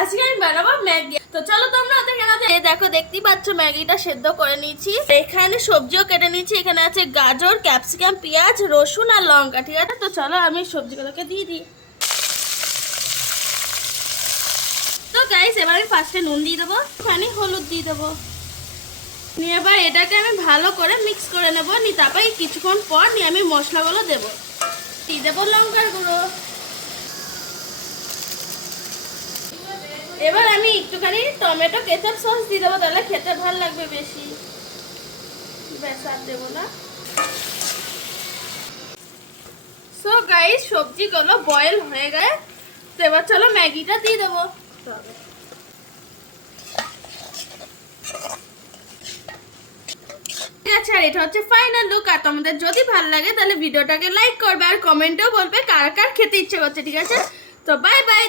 আজকে আমি বানাবো ম্যাগি। তো চলো তোমরা ওদের কেনাতে দেখো, দেখতেই পাচ্ছ ম্যাগিটা সেদ্ধ করে নিয়েছি। এখানে সবজিও কেটে নিয়েছি। এখানে আছে গাজর, ক্যাপসিকাম, পেঁয়াজ, রসুন আর লঙ্কা। ঠিক আছে, তো চলো আমি সবজিগুলোকে দিয়ে দিই। তো গাইস, এবার আমি ফার্স্টে নুন দিয়ে দেবো, পানি হলুদ দিয়ে দেবো। নিয়ে এবার এটাকে আমি ভালো করে মিক্স করে নেবো। তারপরে কিছুক্ষণ পর নিয়ে আমি মশলাগুলো দেবো। দিয়ে দেবো লঙ্কার গুঁড়ো। এবার আমি একটুখানি টমেটো কেচাপ সস দিয়ে দেবো, তাহলে খেতে ভালো লাগবে বেশি। ব্যাস আর দেবো না। সো গাইস, সবজিগুলো বয়েল হয়ে গেছে। তো এবার চলো ম্যাগিটা দিয়ে দেবো। ঠিক আছে, আর এটা হচ্ছে ফাইনাল লুক। আর তোমাদের যদি ভালো লাগে তাহলে ভিডিওটাকে লাইক করবে আর কমেন্টেও বলবে কার কার খেতে ইচ্ছে করছে। ঠিক আছে, তো বাই বাই।